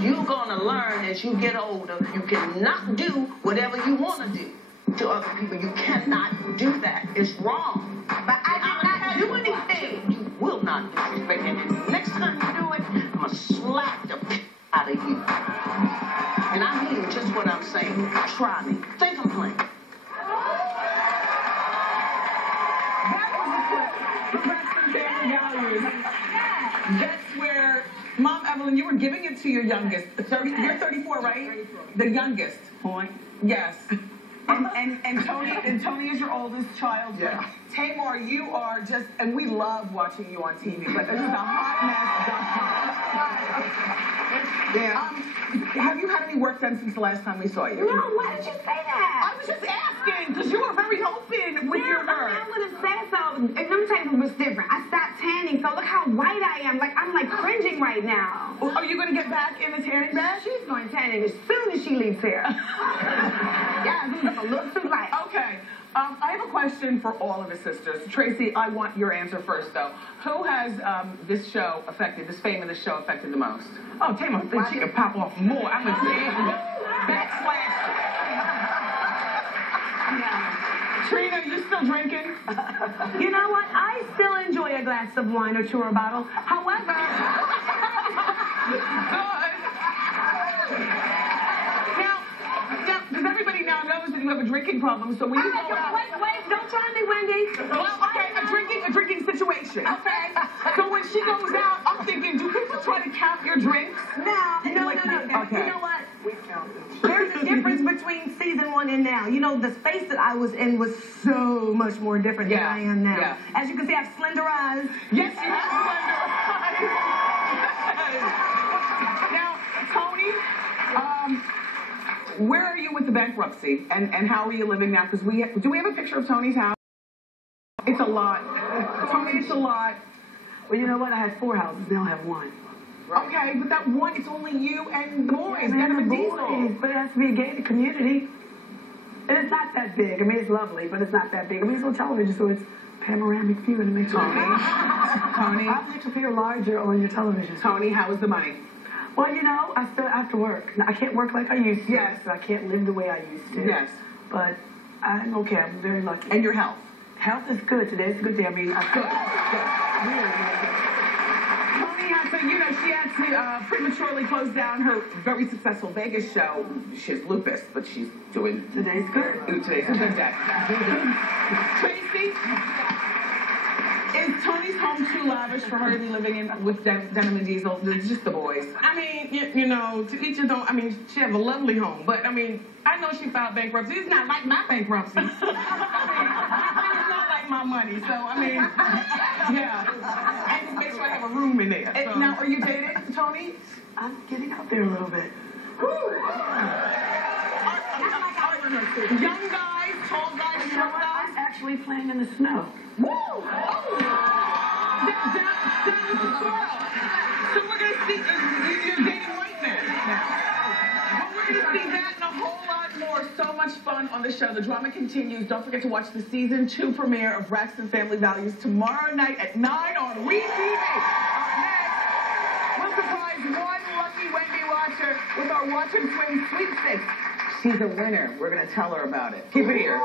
you're going to learn as you get older, you cannot do whatever you want to do to other people. You cannot do that. It's wrong. But I did not do anything. You will not disrespect it. Next time you do it, I'm going to slap the out of you. And I mean just what I'm saying. Try me. Think I'm playing. That was a clip from Braxton Family Values. That's where, Mom Evelyn, you were giving it to your youngest. You're 34, right? 34. The youngest. Point. Yes. And Tony is your oldest child. Yeah. Tamar, you are just, and we love watching you on TV, but this is a hot mess. Yeah. Have you had any work done since the last time we saw you? No, why did you say that? I was just asking, because you were very open with your work. I would have said so. And let me tell you what's different. I stopped tanning, so look how white I am. Like, I'm like cringing right now. Are you going to get back in the tanning bed? She's going tanning as soon as she leaves here. Yeah, this is a little too light. Okay. I have a question for all of the sisters. Tracy, I want your answer first, though. Who has this fame of this show affected the most? Oh, Tamar thinks she can pop off more. I'm going to say backslash. Trina, you still drinking? You know what? I still enjoy a glass of wine or two or a bottle. However... Because everybody now knows that you have a drinking problem, so when you go out... Wait, don't try me, Wendy. Well, okay, a drinking situation. Okay. So when she goes out, I'm thinking, do people try to count your drinks? No. Okay. You know what? We count them. There's a difference between season 1 and now. You know, the space that I was in was so much more different than I am now. Yeah. As you can see, I have slender eyes. Yes, you have slender eyes. Now, Tony, where are you with the bankruptcy, and how are you living now? Because do we have a picture of Tony's house? It's a lot. Tony, it's a lot. Well, you know what? I had 4 houses. Now I have 1. Right. Okay, but that one, it's only you and the boys. Yeah, and the Diesel. boys, but it has to be a gated community. And it's not that big. I mean, it's lovely, but it's not that big. I mean, it's on television, so it's panoramic view, and it makes Tony, I'll make it appear larger on your television. Tony, how is the money? Well, you know, I still have to work. Now, I can't work like I used to. Yes. I can't live the way I used to. Yes. But I'm okay. I'm very lucky. And your health? Health is good. Today's a good day. I mean, I'm good. Really, really good. Tony had to, she had to prematurely close down her very successful Vegas show. She has lupus, but she's doing... Today's good. Today's a good day. Tracy? Is Tony's home too lavish for her to be living in with Denim and Diesel? It's just the boys. I mean, you know, to each his own. I mean, she has a lovely home, but I mean, I know she filed bankruptcy. It's not like my bankruptcy. I mean, it's not like my money. So I mean, yeah. I just make sure I have a room in there. So. Now, are you dating, Tony? I'm getting out there a little bit. Young guys, tall guys, You know short what? guys? I'm actually playing in the snow. Woo! Oh! Down with the swirl. So we're going to see, you're dating white men now. But we're going to see that and a whole lot more. So much fun on the show. The drama continues. Don't forget to watch the season 2 premiere of Braxton Family Values tomorrow night at 9 on WeTV. Up next, we'll surprise one lucky Wendy watcher with our Watch and Swing sweepstakes. She's a winner. We're going to tell her about it. Keep it here.